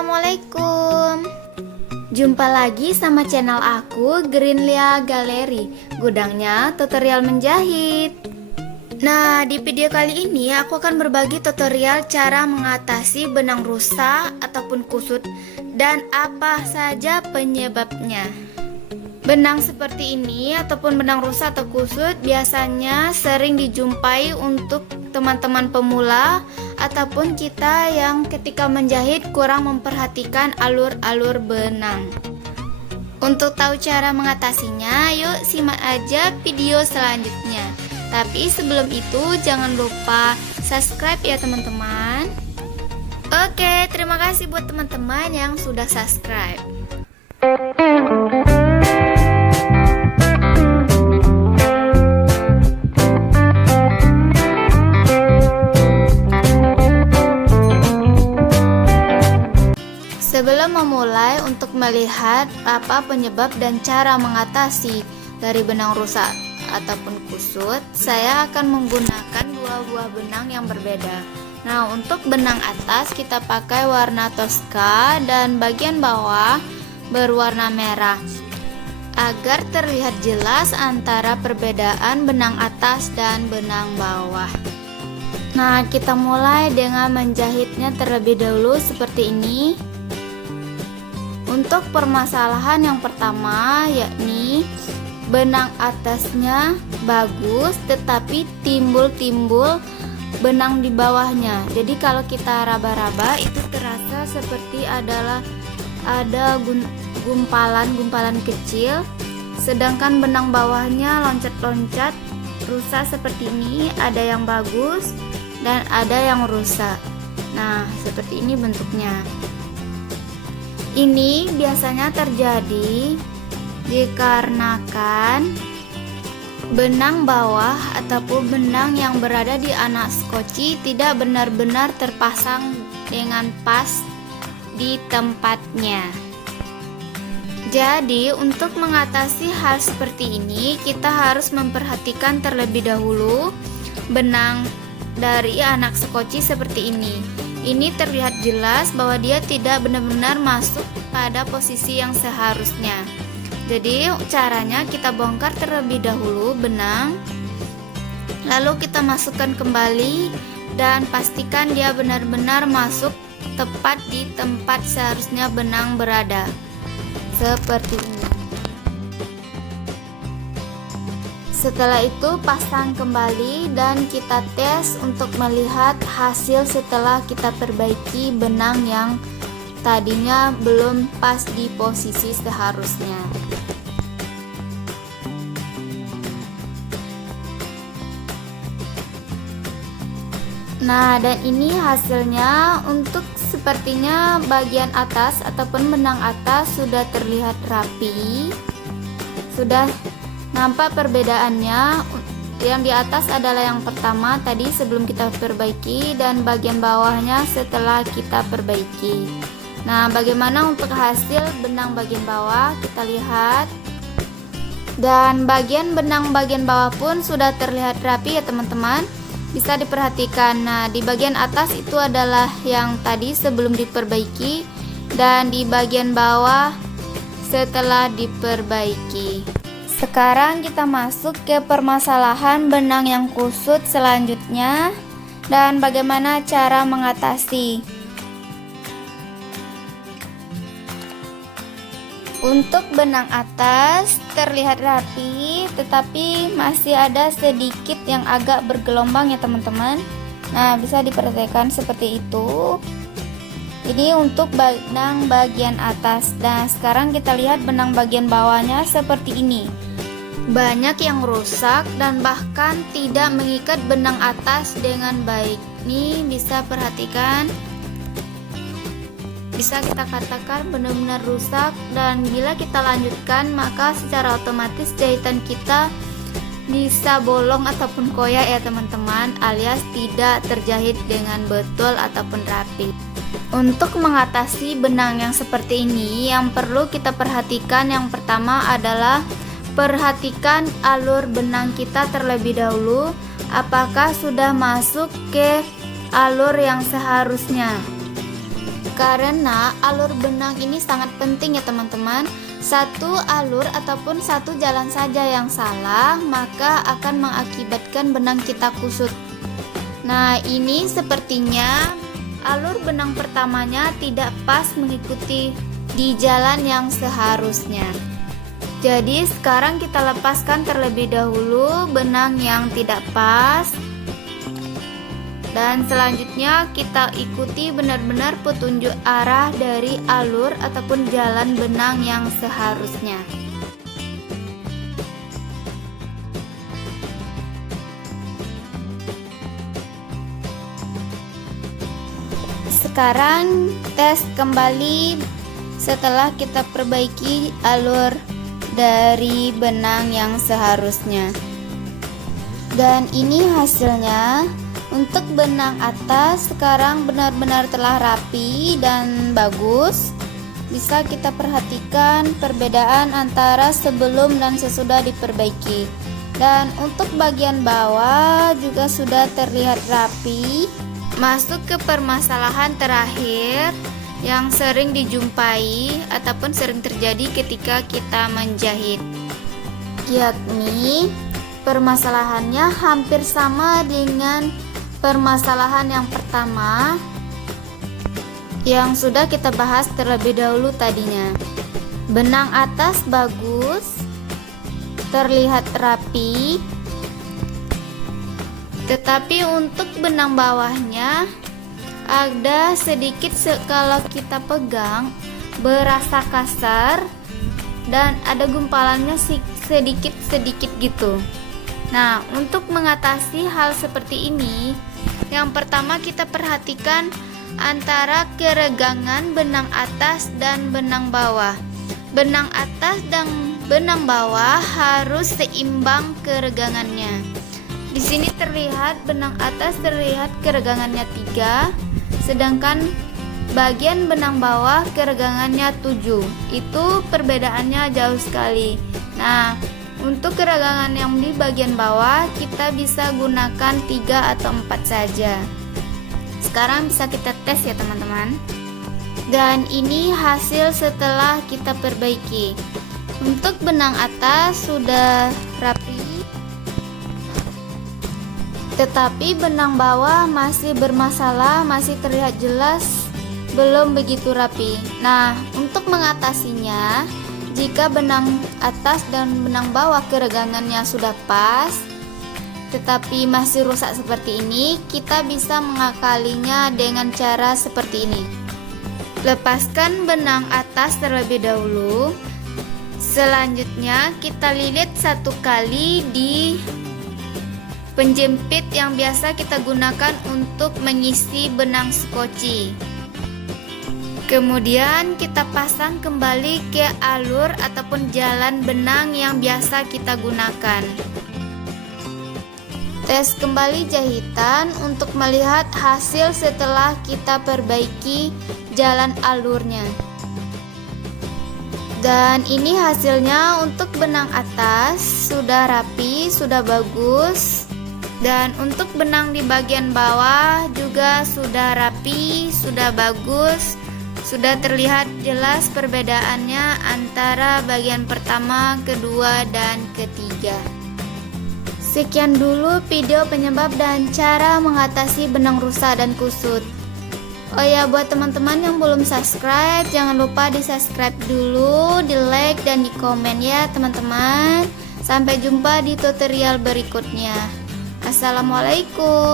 Assalamualaikum. Jumpa lagi sama channel aku, Greenlia Gallery. Gudangnya tutorial menjahit. Nah, di video kali ini aku akan berbagi tutorial cara mengatasi benang rusak ataupun kusut dan apa saja penyebabnya. Benang seperti ini ataupun benang rusak atau kusut biasanya sering dijumpai untuk teman-teman pemula ataupun kita yang ketika menjahit kurang memperhatikan alur-alur benang. Untuk tahu cara mengatasinya, yuk simak aja video selanjutnya. Tapi sebelum itu jangan lupa subscribe ya teman-teman. Oke, terima kasih buat teman-teman yang sudah subscribe. Sebelum memulai untuk melihat apa penyebab dan cara mengatasi dari benang rusak ataupun kusut, saya akan menggunakan dua buah benang yang berbeda. Nah, untuk benang atas kita pakai warna Tosca dan bagian bawah berwarna merah agar terlihat jelas antara perbedaan benang atas dan benang bawah. Nah, kita mulai dengan menjahitnya terlebih dahulu seperti ini. Untuk permasalahan yang pertama yakni benang atasnya bagus tetapi timbul-timbul benang di bawahnya. Jadi kalau kita raba-raba itu terasa seperti ada gumpalan-gumpalan kecil, sedangkan benang bawahnya loncat-loncat rusak seperti ini. Ada yang bagus dan ada yang rusak. Nah, seperti ini bentuknya. Ini biasanya terjadi dikarenakan benang bawah ataupun benang yang berada di anak skoci tidak benar-benar terpasang dengan pas di tempatnya. Jadi untuk mengatasi hal seperti ini kita harus memperhatikan terlebih dahulu benang dari anak skoci seperti ini. Ini terlihat jelas bahwa dia tidak benar-benar masuk pada posisi yang seharusnya. Jadi caranya kita bongkar terlebih dahulu benang, lalu kita masukkan kembali dan pastikan dia benar-benar masuk tepat di tempat seharusnya benang berada. Seperti ini. Setelah itu pasang kembali dan kita tes untuk melihat hasil setelah kita perbaiki benang yang tadinya belum pas di posisi seharusnya. Nah, dan ini hasilnya. Untuk sepertinya bagian atas ataupun benang atas sudah terlihat rapi. Sudah nampak perbedaannya. Yang di atas adalah yang pertama tadi sebelum kita perbaiki dan bagian bawahnya setelah kita perbaiki. Nah, bagaimana untuk hasil benang bagian bawah? Kita lihat. Dan bagian benang bagian bawah pun sudah terlihat rapi ya teman-teman. Bisa diperhatikan. Nah, di bagian atas itu adalah yang tadi sebelum diperbaiki dan di bagian bawah setelah diperbaiki. Sekarang kita masuk ke permasalahan benang yang kusut selanjutnya dan bagaimana cara mengatasi. Untuk benang atas terlihat rapi tetapi masih ada sedikit yang agak bergelombang ya teman-teman. Nah, bisa diperhatikan seperti itu. Ini untuk benang bagian atas. Dan sekarang kita lihat benang bagian bawahnya seperti ini. Banyak yang rusak dan bahkan tidak mengikat benang atas dengan baik. Ini bisa perhatikan, bisa kita katakan benar-benar rusak, dan bila kita lanjutkan maka secara otomatis jahitan kita bisa bolong ataupun koyak ya teman-teman, alias tidak terjahit dengan betul ataupun rapi. Untuk mengatasi benang yang seperti ini yang perlu kita perhatikan yang pertama adalah perhatikan alur benang kita terlebih dahulu, apakah sudah masuk ke alur yang seharusnya. Karena alur benang ini sangat penting ya teman-teman. Satu alur ataupun satu jalan saja yang salah, maka akan mengakibatkan benang kita kusut. Nah, ini sepertinya alur benang pertamanya tidak pas mengikuti di jalan yang seharusnya. Jadi sekarang kita lepaskan terlebih dahulu benang yang tidak pas. Dan selanjutnya kita ikuti benar-benar petunjuk arah dari alur ataupun jalan benang yang seharusnya. Sekarang tes kembali setelah kita perbaiki alur dari benang yang seharusnya. Dan ini hasilnya. Untuk benang atas sekarang benar-benar telah rapi dan bagus. Bisa kita perhatikan perbedaan antara sebelum dan sesudah diperbaiki. Dan untuk bagian bawah juga sudah terlihat rapi. Masuk ke permasalahan terakhir yang sering dijumpai ataupun sering terjadi ketika kita menjahit, yakni permasalahannya hampir sama dengan permasalahan yang pertama yang sudah kita bahas terlebih dahulu tadinya. Benang atas bagus, terlihat rapi, tetapi untuk benang bawahnya ada sedikit kalau kita pegang berasa kasar dan ada gumpalannya sedikit-sedikit gitu. Nah, untuk mengatasi hal seperti ini, yang pertama kita perhatikan antara keregangan benang atas dan benang bawah. Benang atas dan benang bawah harus seimbang keregangannya. Di sini terlihat benang atas terlihat keregangannya 3, sedangkan bagian benang bawah keregangannya 7. Itu perbedaannya jauh sekali. Nah, untuk keregangan yang di bagian bawah kita bisa gunakan 3 atau 4 saja. Sekarang bisa kita tes ya teman-teman. Dan ini hasil setelah kita perbaiki. Untuk benang atas sudah rapi, tetapi benang bawah masih bermasalah, masih terlihat jelas belum begitu rapi. Nah, untuk mengatasinya, jika benang atas dan benang bawah keregangannya sudah pas, tetapi masih rusak seperti ini, kita bisa mengakalinya dengan cara seperti ini. Lepaskan benang atas terlebih dahulu. Selanjutnya kita lilit 1 kali di penjepit yang biasa kita gunakan untuk mengisi benang skoci. Kemudian kita pasang kembali ke alur ataupun jalan benang yang biasa kita gunakan. Tes kembali jahitan untuk melihat hasil setelah kita perbaiki jalan alurnya. Dan ini hasilnya untuk benang atas sudah rapi, sudah bagus. Dan untuk benang di bagian bawah juga sudah rapi, sudah bagus. Sudah terlihat jelas perbedaannya antara bagian pertama, kedua, dan ketiga. Sekian dulu video penyebab dan cara mengatasi benang rusak dan kusut. Oh ya, buat teman-teman yang belum subscribe, jangan lupa di subscribe dulu, di like dan di komen ya teman-teman. Sampai jumpa di tutorial berikutnya. Assalamualaikum.